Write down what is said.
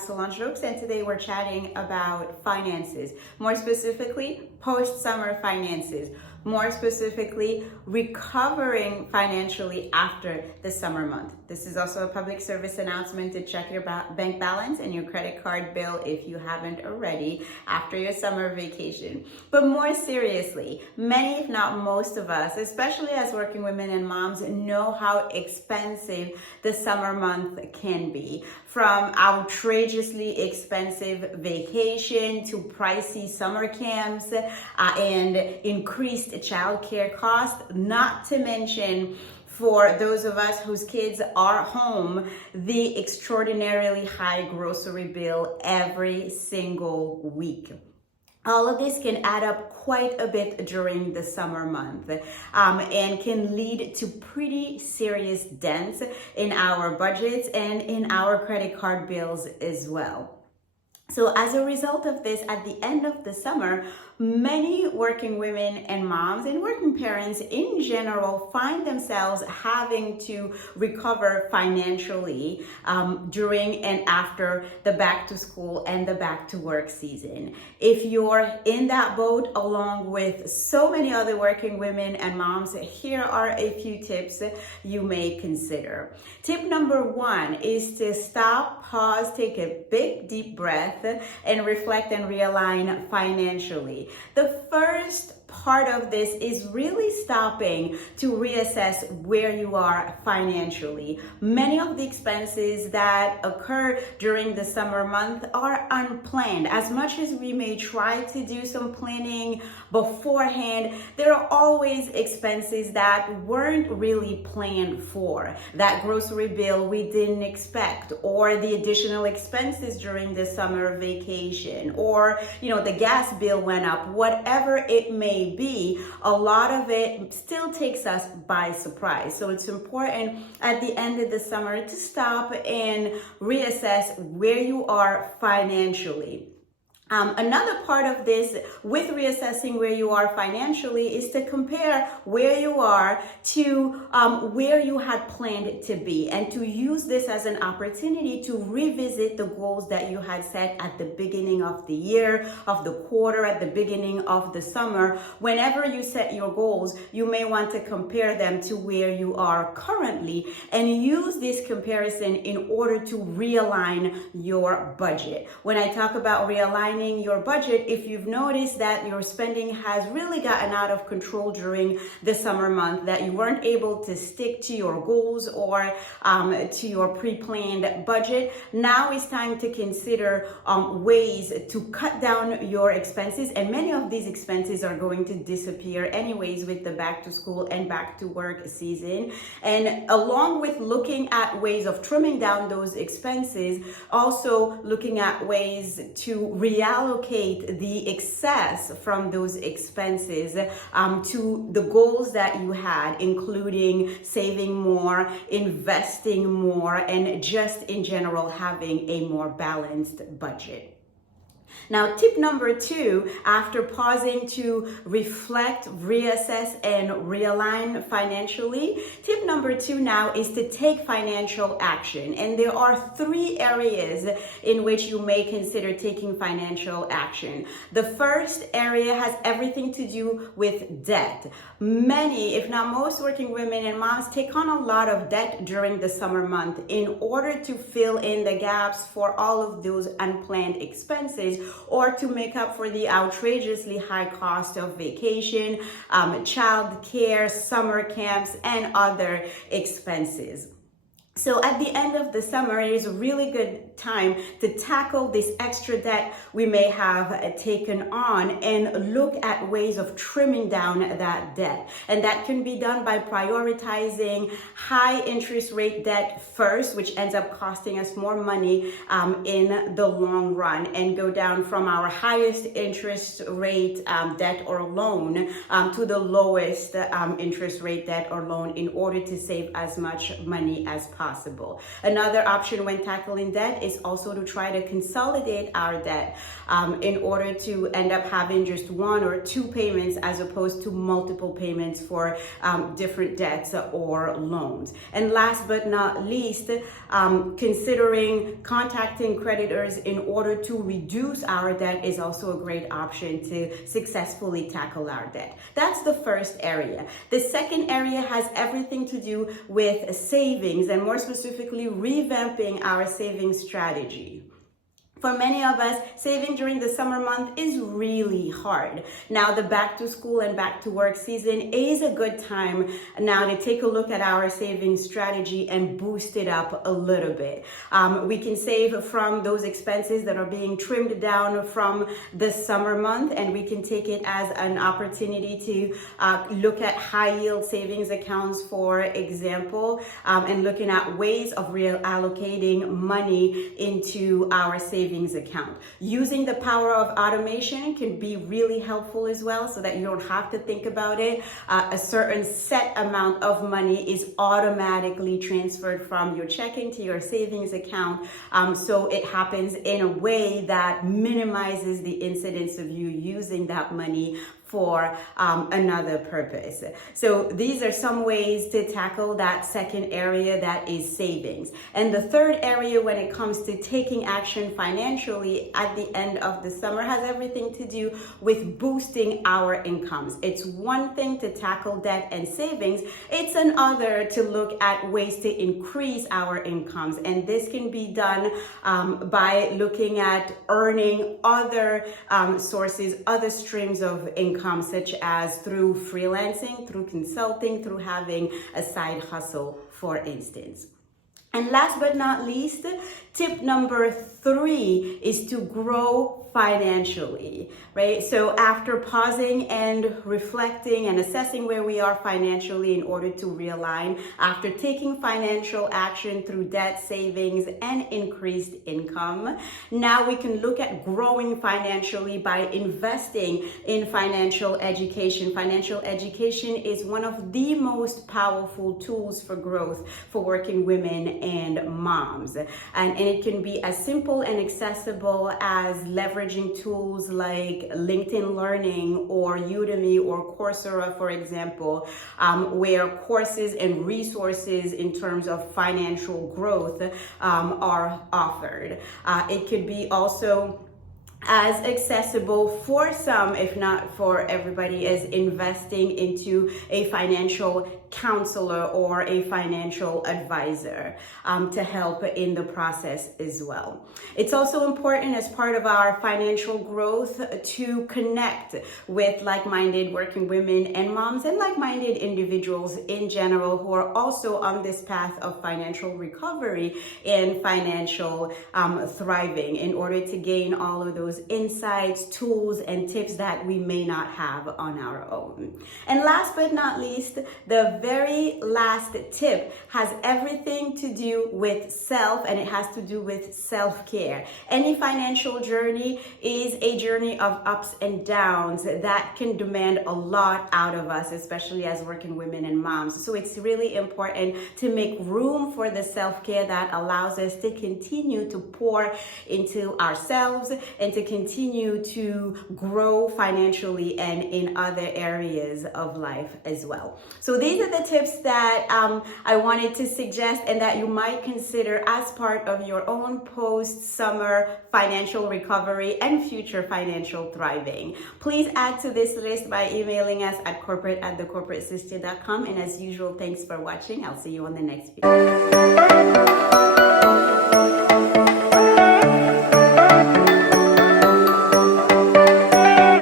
Salon Jokes, and today we're chatting about finances. More specifically, post-summer finances. More specifically, recovering financially after the summer month. This is also a public service announcement to check your bank balance and your credit card bill if you haven't already after your summer vacation. But more seriously, many, if not most of us, especially as working women and moms, know how expensive the summer month can be. From outrageously expensive vacation to pricey summer camps and increased childcare costs, not to mention for those of us whose kids are home, the extraordinarily high grocery bill every single week. All of this can add up quite a bit during the summer month and can lead to pretty serious dents in our budgets and in our credit card bills as well. So as a result of this, at the end of the summer, many working women and moms and working parents in general find themselves having to recover financially during and after the back to school and the back to work season. If you're in that boat along with so many other working women and moms, here are a few tips you may consider. Tip number one is to stop, pause, take a big deep breath and reflect and realign financially. The first part of this is really stopping to reassess where you are financially. Many of the expenses that occur during the summer month are unplanned. As much as we may try to do some planning beforehand, there are always expenses that weren't really planned for. That grocery bill we didn't expect, or the additional expenses during the summer vacation, or the gas bill went up, whatever it may be, a lot of it still takes us by surprise. So it's important at the end of the summer to stop and reassess where you are financially. Another part of this with reassessing where you are financially is to compare where you are to where you had planned it to be, and to use this as an opportunity to revisit the goals that you had set at the beginning of the year, of the quarter, at the beginning of the summer. Whenever you set your goals, you may want to compare them to where you are currently and use this comparison in order to realign your budget. When I talk about realigning your budget, if you've noticed that your spending has really gotten out of control during the summer month, that you weren't able to stick to your goals or to your pre-planned budget, now it's time to consider ways to cut down your expenses. And many of these expenses are going to disappear anyways with the back to school and back to work season. And along with looking at ways of trimming down those expenses, also looking at ways to reallocate the excess from those expenses to the goals that you had, including saving more, investing more, and just in general having a more balanced budget. Now, tip number two, after pausing to reflect, reassess, and realign financially, tip number two now is to take financial action. And there are three areas in which you may consider taking financial action. The first area has everything to do with debt. Many, if not most working women and moms take on a lot of debt during the summer month in order to fill in the gaps for all of those unplanned expenses, or to make up for the outrageously high cost of vacation, child care, summer camps, and other expenses. So at the end of the summer, it is a really good time to tackle this extra debt we may have taken on and look at ways of trimming down that debt. And that can be done by prioritizing high interest rate debt first, which ends up costing us more money in the long run, and go down from our highest interest rate debt or loan to the lowest interest rate debt or loan in order to save as much money as possible. Another option when tackling debt is is also to try to consolidate our debt in order to end up having just one or two payments as opposed to multiple payments for different debts or loans. And last but not least, considering contacting creditors in order to reduce our debt is also a great option to successfully tackle our debt. That's the first area. The second area has everything to do with savings, and more specifically, revamping our savings strategy. For many of us, saving during the summer month is really hard. Now, the back to school and back to work season is a good time now to take a look at our savings strategy and boost it up a little bit. We can save from those expenses that are being trimmed down from the summer month, and we can take it as an opportunity to look at high yield savings accounts, for example, and looking at ways of reallocating money into our savings account. Using the power of automation can be really helpful as well, so that you don't have to think about it. A certain set amount of money is automatically transferred from your checking to your savings account. So it happens in a way that minimizes the incidence of you using that money for another purpose. So these are some ways to tackle that second area, that is savings. And the third area when it comes to taking action financially at the end of the summer has everything to do with boosting our incomes. It's one thing to tackle debt and savings. It's another to look at ways to increase our incomes. And this can be done by looking at earning other sources, other streams of income, such as through freelancing, through consulting, through having a side hustle, for instance. And last but not least, tip number 3 is to grow financially, right? So after pausing and reflecting and assessing where we are financially in order to realign, after taking financial action through debt, savings, and increased income, now we can look at growing financially by investing in financial education. Financial education is one of the most powerful tools for growth for working women and moms. And it can be as simple and accessible as leveraging tools like LinkedIn Learning or Udemy or Coursera, for example, where courses and resources in terms of financial growth are offered. It could be also as accessible for some, if not for everybody, as investing into a financial counselor or a financial advisor to help in the process as well. It's also important as part of our financial growth to connect with like-minded working women and moms and like-minded individuals in general who are also on this path of financial recovery and financial thriving, in order to gain all of those insights, tools, and tips that we may not have on our own. And last but not least, the very last tip has everything to do with self, and it has to do with self-care. Any financial journey is a journey of ups and downs that can demand a lot out of us, especially as working women and moms. So it's really important to make room for the self-care that allows us to continue to pour into ourselves and to continue to grow financially and in other areas of life as well. So these are the tips that I wanted to suggest and that you might consider as part of your own post-summer financial recovery and future financial thriving. Please add to this list by emailing us at corporate@thecorporatesister.com. And as usual, thanks for watching. I'll see you on the next video.